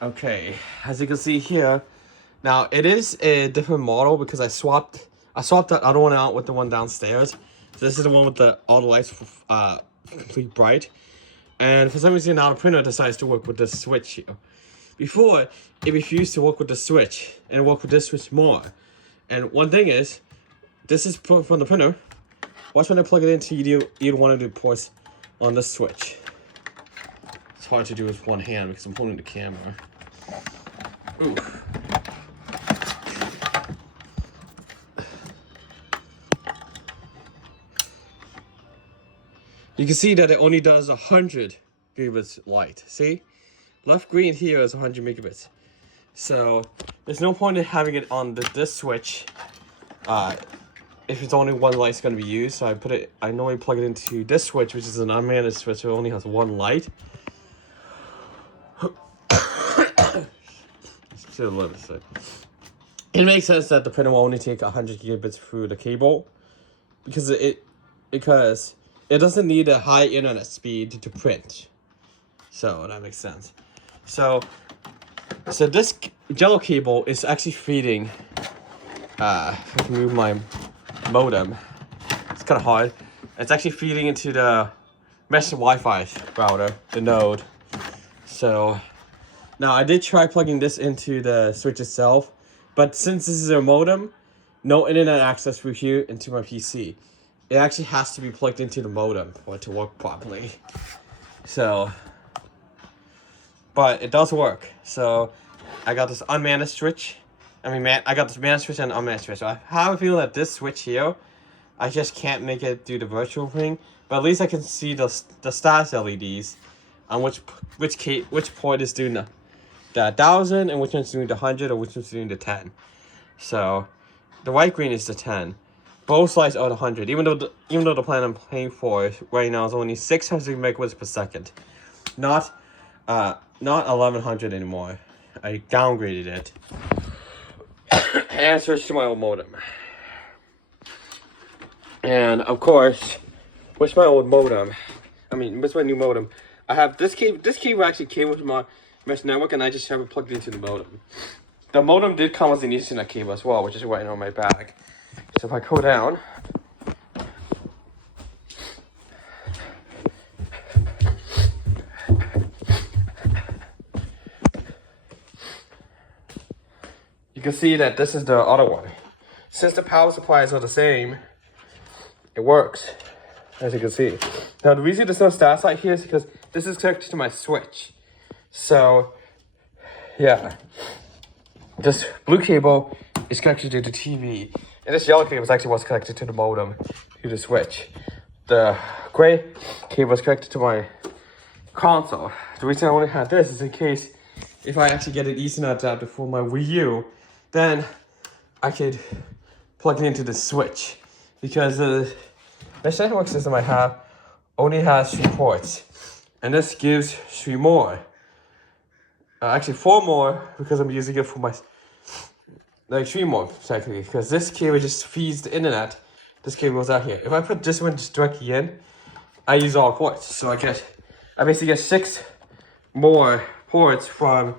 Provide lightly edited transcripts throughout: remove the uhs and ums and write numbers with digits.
Okay, as you can see here, now it is a different model because I swapped that other one out with the one downstairs. So this is the one with all the lights complete bright. And for some reason now the printer decides to work with this switch here. Before, it refused to work with the switch and work with this switch more. And one thing is, this is from the printer. Watch when I plug it into either one of the ports on this switch. It's hard to do with one hand because I'm holding the camera. Ooh. You can see that it only does 100 gigabits light. See? Left green here is 100 megabits. So there's no point in having it on this switch if it's only one light's going to be used. So I normally plug it into this switch, which is an unmanaged switch, so it only has one light. It makes sense that the printer will only take 100 gigabits through the cable because it doesn't need a high internet speed to print. So that makes sense. So this yellow cable is actually feeding. If I can move my modem, it's kind of hard. It's actually feeding into the mesh Wi-Fi router, the node. So now I did try plugging this into the switch itself, but since this is a modem, no internet access through here into my PC. It actually has to be plugged into the modem for it to work properly. So, but it does work. So I got this unmanaged switch. I got this managed switch and unmanaged switch. So I have a feeling that this switch here, I just can't make it do the virtual thing. But at least I can see the status LEDs on which port is doing the 1000 and which one's doing the 100 or which one's doing the 10. So the white green is the 10. Both lights are the 100. Even though the plan I'm paying for right now is only 600 megabits per second, not 1100 anymore. I downgraded it and switched to my old modem. And of course, with my old modem, with my new modem, I have this cable. This cable actually came with my mesh network, and I just have it plugged into the modem. The modem did come with an Ethernet cable as well, which is right on my bag. So if I go down, you can see that this is the other one. Since the power supplies are the same, it works, as you can see. Now the reason there's no status light here is because this is connected to my switch. So, yeah. This blue cable is connected to the TV. And this yellow cable is actually what's connected to the modem, to the switch. The gray cable is connected to my console. The reason I only had this is in case if I actually get an Ethernet adapter for my Wii U, then I could plug it into the switch. Because the mesh network system I have only has 3 ports. And this gives 3 more. Actually 4 more because I'm using it for my... Like 3 more, technically, because this cable just feeds the internet. This cable goes out here. If I put this one just directly in, I use all ports. So I basically get 6 more ports from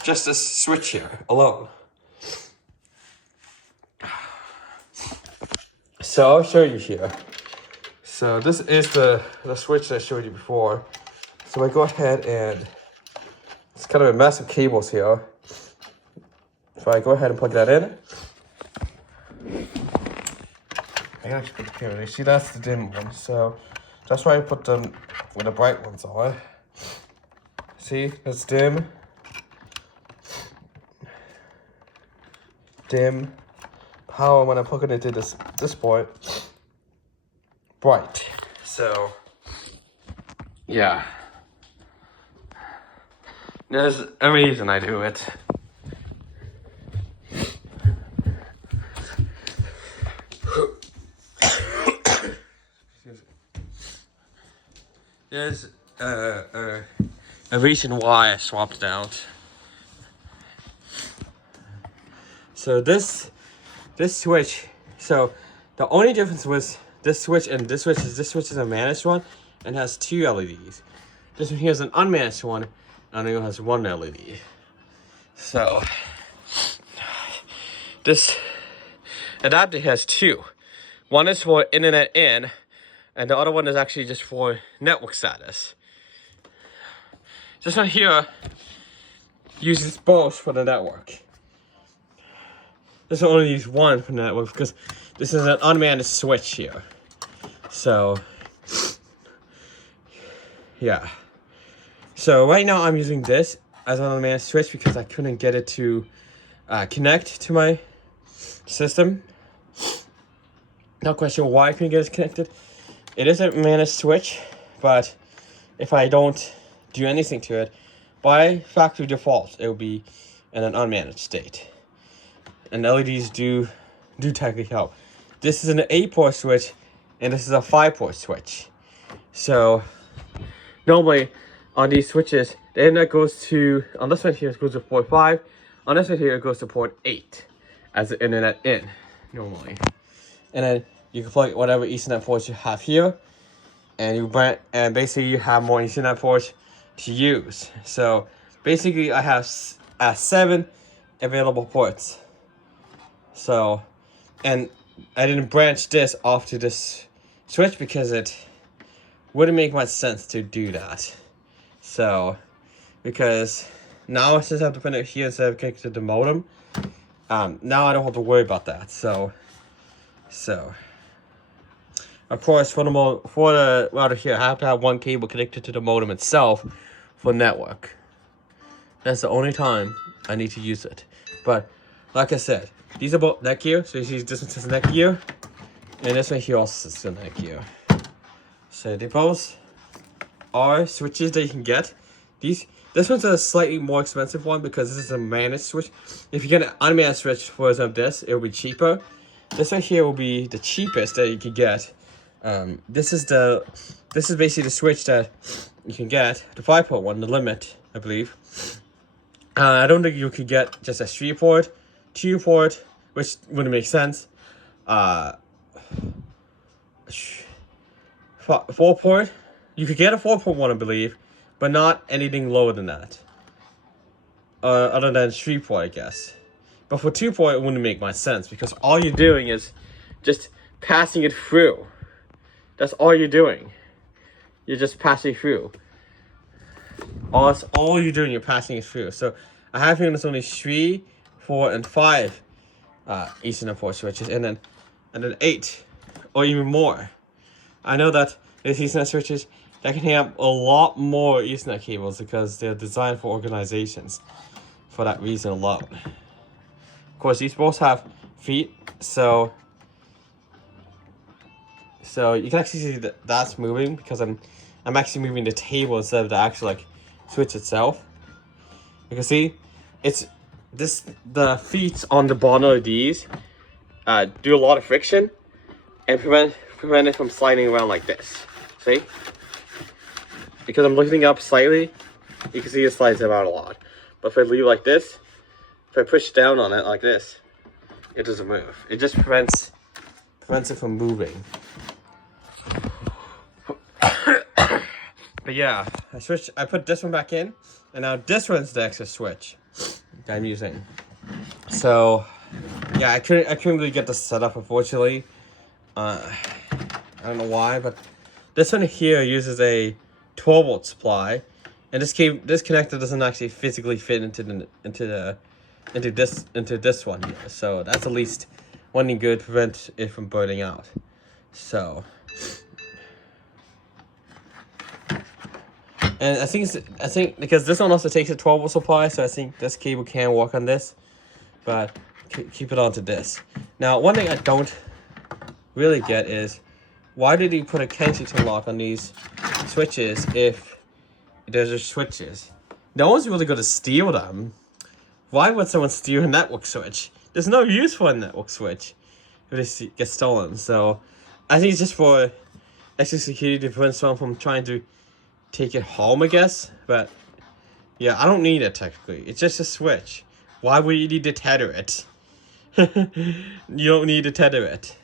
just this switch here alone. So I'll show you here. So this is the switch that I showed you before. So I go ahead and it's kind of a mess of cables here. So I go ahead and plug that in. I gotta put the camera. You see, that's the dim one. So that's why I put them with the bright ones on. See, that's dim. Dim. Power when I plug it into this port. Bright. So yeah. There's a reason I do it. There's a reason why I swapped it out. So this switch, so the only difference was this switch and this switch is a managed one and has 2 LEDs. This one here is an unmanaged one and it only has 1 LED. So this adapter has two. One is for internet in, and the other one is actually just for network status. This one here uses both for the network. This one only uses one for the network because this is an unmanned switch here. So yeah. So right now I'm using this as an unmanned switch because I couldn't get it to connect to my system. Not quite sure why I couldn't get it connected. It is a managed switch, but if I don't do anything to it, by factory default, it will be in an unmanaged state. And LEDs do technically help. This is an 8-port switch, and this is a 5-port switch. So normally on these switches, the internet goes to, on this one here it goes to port 5, on this one here it goes to port 8 as the internet in normally. And then you can plug whatever Ethernet ports you have here, and basically you have more Ethernet ports to use. So basically I have 7 available ports. So, and I didn't branch this off to this switch because it wouldn't make much sense to do that. So, because now since I have to put it here instead of connected to the modem, now I don't have to worry about that. So of course for the router here, I have to have one cable connected to the modem itself for network. That's the only time I need to use it. But like I said, these are both neck gear, so you see this one says neck gear, and this one here also says neck gear. So they both are switches that you can get. This one's a slightly more expensive one because this is a managed switch. If you get an unmanaged switch, for example this, it will be cheaper. This one here will be the cheapest that you can get. This is basically the switch that you can get, the 5-port one, the limit, I believe. I don't think you could get just a 3-port, 2-port, which wouldn't make sense. 4-port, you could get a 4-port one, I believe, but not anything lower than that. Other than 3-port, I guess. But for 2-port, it wouldn't make much sense because all you're doing is just passing it through. That's all you're doing. You're just passing through. That's all you're doing. You're passing it through. So I have here there's only 3, 4, and 5 Ethernet port switches, and then 8 or even more. I know that there's Ethernet switches that can have a lot more Ethernet cables because they're designed for organizations for that reason alone. Of course, these both have feet, so you can actually see that that's moving because I'm actually moving the table instead of the actual switch itself. You can see the feet on the bottom of these do a lot of friction and prevent it from sliding around like this. See? Because I'm lifting up slightly, you can see it slides around a lot. But if I leave like this, if I push down on it like this, it doesn't move. It just prevents it from moving. But yeah, I put this one back in, and now this one's the extra switch that I'm using. So yeah, I couldn't really get this set up, unfortunately. I don't know why, but this one here uses a 12-volt supply, and this connector doesn't actually physically fit into this one here. So that's at least one thing good to prevent it from burning out. So, and I think because this one also takes a 12-volt supply, so I think this cable can work on this, but keep it onto this. Now, one thing I don't really get is why did he put a Kensington lock on these switches if there's just switches? No one's really going to steal them. Why would someone steal a network switch? There's no use for a network switch if they get stolen. So I think it's just for extra security to prevent someone from trying to take it home, I guess. But yeah, I don't need it technically. It's just a switch. Why would you need to tether it? You don't need to tether it.